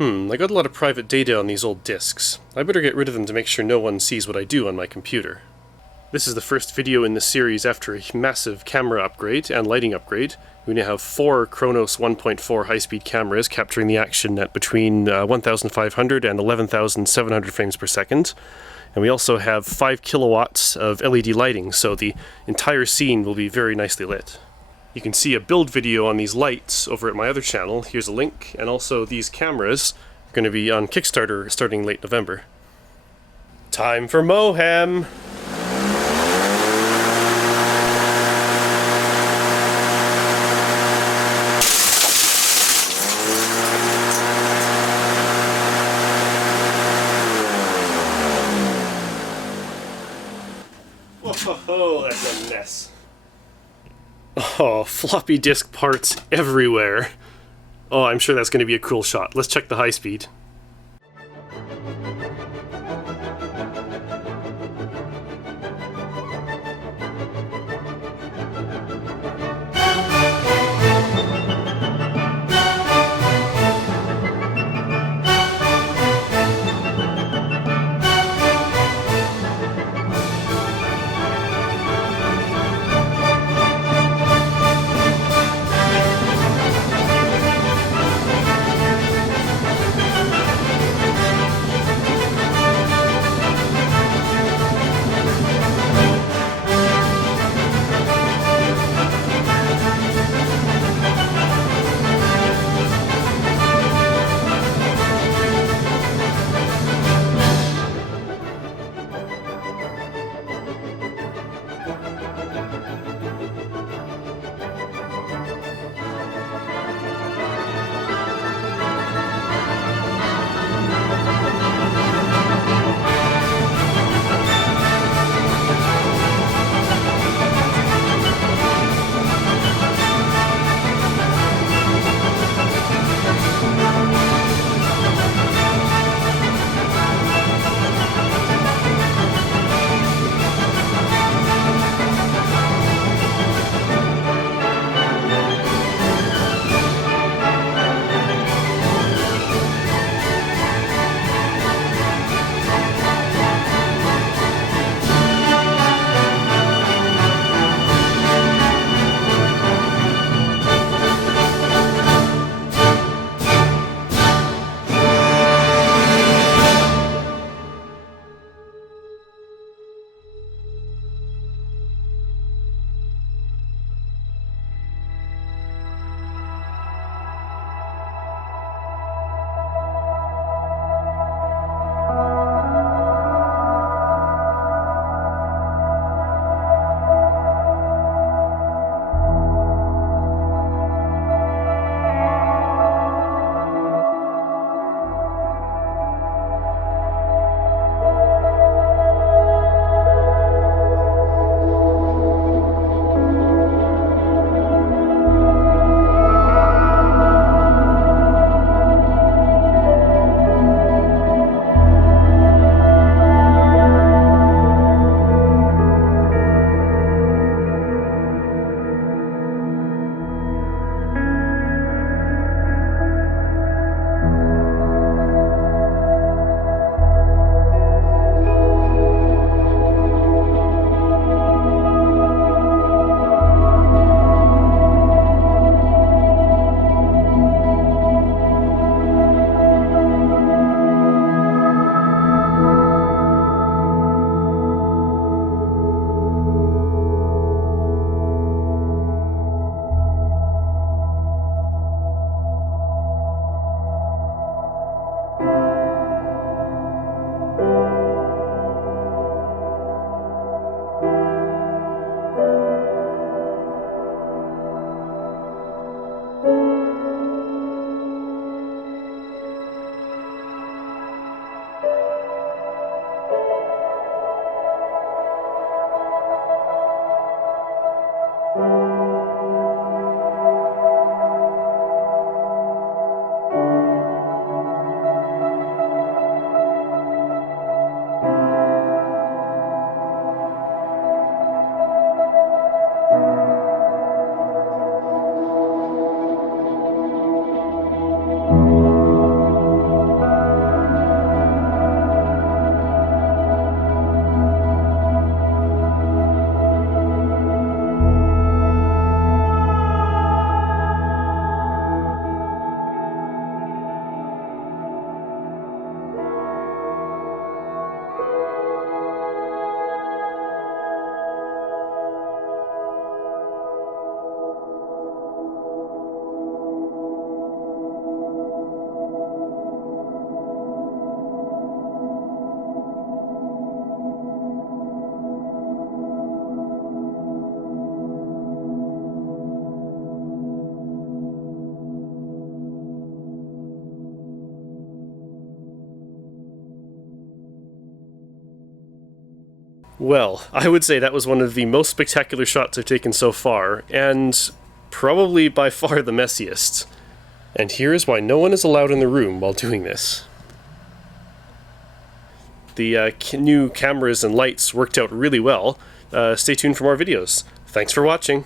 I got a lot of private data on these old disks. I better get rid of them to make sure no one sees what I do on my computer. This is the first video in the series after a massive camera upgrade and lighting upgrade. We now have 4 Chronos 1.4 high-speed cameras capturing the action at between 1,500 and 11,700 frames per second. And we also have 5 kilowatts of LED lighting, so the entire scene will be very nicely lit. You can see a build video on these lights over at my other channel. Here's a link, and also these cameras are going to be on Kickstarter starting late November. Time for Mowhem! Oh, that's a mess. Oh, floppy disk parts everywhere. Oh, I'm sure that's going to be a cool shot. Let's check the high speed. Well, I would say that was one of the most spectacular shots I've taken so far, and probably by far the messiest. And here is why no one is allowed in the room while doing this. The new cameras and lights worked out really well. Stay tuned for more videos. Thanks for watching.